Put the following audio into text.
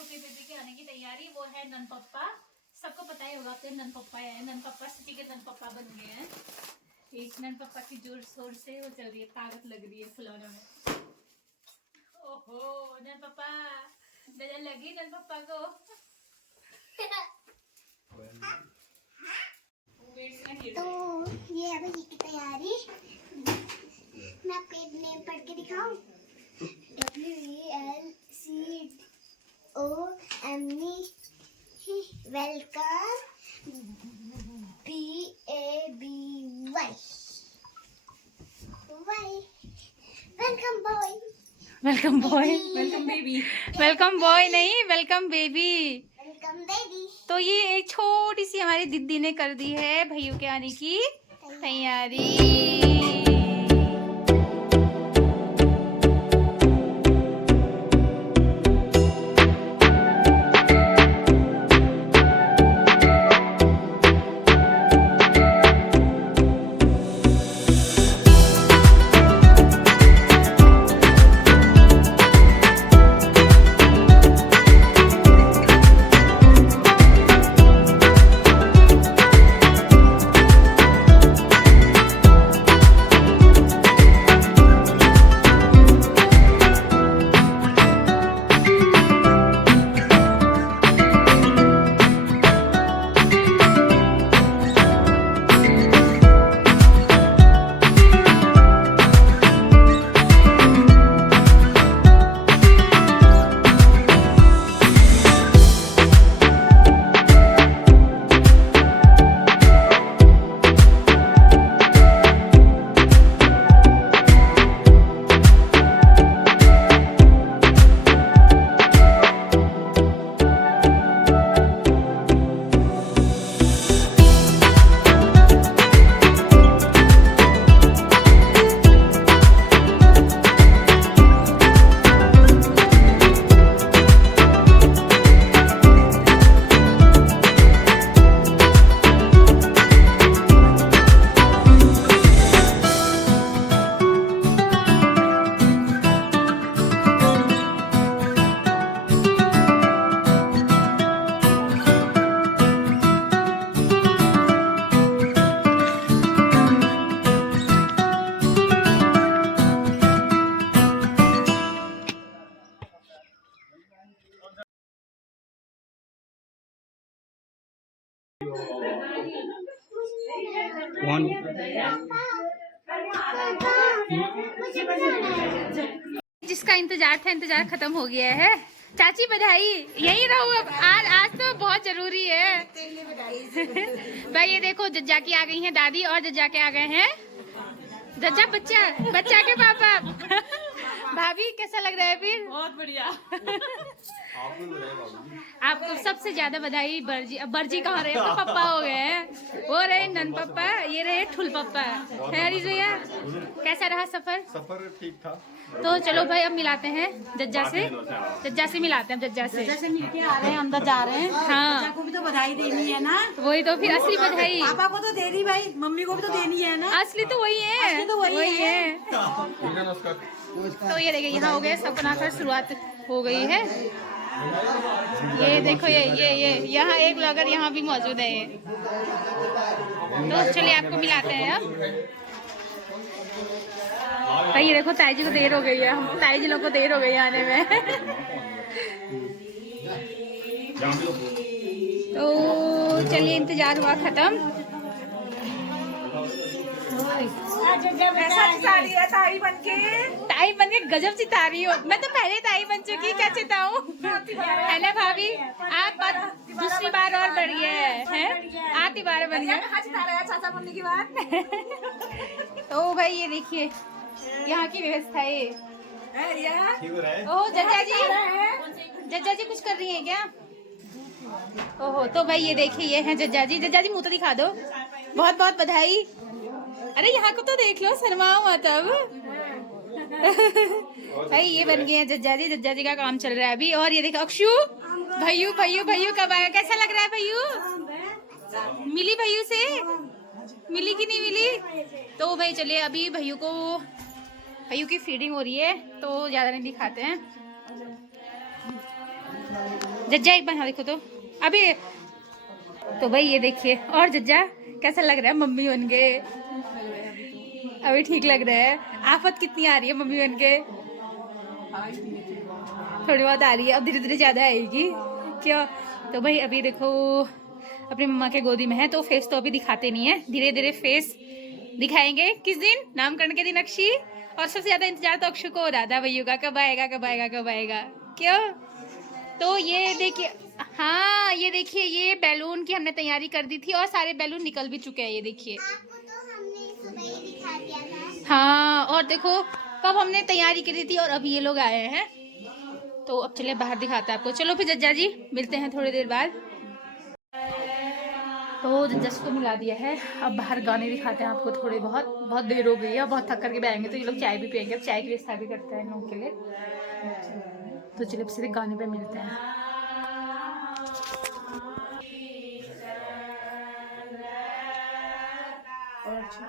छोटी बेबी के आने की तैयारी। वो है नन पप्पा, सबको पता ही होगा आपके नन पप्पा है। नन पप्पा सिटी के नन पप्पा बन गए हैं। एक नन पप्पा की जोर शोर से वो चल रही है, ताकत लग रही है खिलौनों में। ओहो नन पप्पा, नजर लगी नन पप्पा को। तो ये है भाई की तैयारी। मैं आपको एक नेम पढ़ के दिखाऊं। WELCOME, welcome. BABY, welcome boy. Welcome boy, welcome baby. Welcome boy नहीं, वेलकम बेबी। Welcome baby. तो ये एक छोटी सी हमारी दीदी ने कर दी है भैया के आने की तैयारी। 1 जिसका इंतजार था, इंतजार खत्म हो गया है। चाची बधाई, यही रहो अब। आज तो बहुत जरूरी है। भाई ये देखो जज्जा की आ गई हैं दादी और जज्जा के आ गए हैं जज्जा बच्चा के पापा। भाभी कैसा लग रहा है फिर? बहुत बढ़िया। आपको सबसे ज्यादा बधाई बर्जी। अब बर्जी कहाँ रहे? तो पप्पा हो गए हैं। वो रहे नन पप्पा, ये रहे ठुल पप्पा। है रिजोया, कैसा रहा सफर? सफर ठीक था। तो चलो भाई अब मिलाते हैं जज्जा से मिलाते हैं। जज्जा से मिलके आ रहे हैं, अंदर जा रहे हैं। हाँ जज्जा को भी तो बधाई देनी है ना। वही तो फिर असली बधाई। पापा को तो दे दी भाई, मम्मी को भी तो देनी है ना। असली तो वही है, असली तो वही है। तो ये देखिए यहाँ हो गए, सब बनाकर शुरुआत हो गई है। ये देखो ये यहाँ एक ब्लॉगर यहाँ भी मौजूद है। तो चलिए आपको मिलाते हैं अब। भाई ये देखो ताई जी को देर हो गई है, हम ताई जी लोग को देर हो गई है आने में। तो चलिए इंतजार हुआ खत्म। ताई बन के गजब चिता रही हो। मैं तो पहले ताई बन चुकी, क्या चिताऊं? है ना भाभी? आप दूसरी बार और बढ़ गए हैं, आती बार बन गए। तो भाई ये देखिए यहाँ की व्यवस्था है। ओह जज्जा जी कुछ कर रही है क्या? ओहो तो भाई ये देखिए ये है जज्जा जी। जज्जा जी मुँह तो दिखा दो। बहुत बहुत बधाई। अरे यहाँ को तो देख लो, शर्माओ मत अब। भाई ये बन गए हैं जज्जा जी। जज्जा जी का काम चल रहा है अभी। और ये देखो अक्षु भैयू कब आया? कैसा लग रहा है भैयू? मिली भैयू से? मिली कि नहीं मिली? तो भाई चलिए अभी भैयू की फीडिंग हो रही है तो ज्यादा नहीं दिखाते हैं। जज्जा एक बार यहाँ देखो तो अभी। तो भाई ये देखिए, और जज्जा कैसा लग रहा है मम्मी बन के? अभी ठीक लग रहा है। आफत कितनी आ रही है मम्मी बन के? थोड़ी बहुत आ रही है, अब धीरे धीरे ज्यादा आएगी क्या? तो भाई अभी देखो अपनी मम्मा के गोदी में है, तो फेस तो अभी दिखाते नहीं है, धीरे धीरे फेस दिखाएंगे। किस दिन? नामकरण के दिन अक्षी। और सबसे ज्यादा इंतजार तो अक्षु को हो रहा था भैया का, कब आएगा कब आएगा कब आएगा, क्यों? तो ये देखिए, हाँ ये देखिए, ये बैलून की हमने तैयारी कर दी थी और सारे बैलून निकल भी चुके हैं, ये देखिए। आपको तो हमने सुबह ही दिखा दिया था। हाँ, और देखो कब हमने तैयारी करी थी और अभी ये लोग आए हैं। तो अब चले बाहर दिखाते हैं आपको। चलो फिर जज्जा जी, मिलते हैं थोड़ी देर बाद। तो जज्जा को मिला दिया है, अब बाहर गाने दिखाते हैं आपको थोड़े बहुत। बहुत देर हो गई है, बहुत थक करके आएंगे तो ये लोग चाय भी पियेंगे, अब चाय की व्यवस्था भी करते हैं इन लोगों के लिए। तो चलिए सीधे गाने पे मिलते हैं। और अच्छा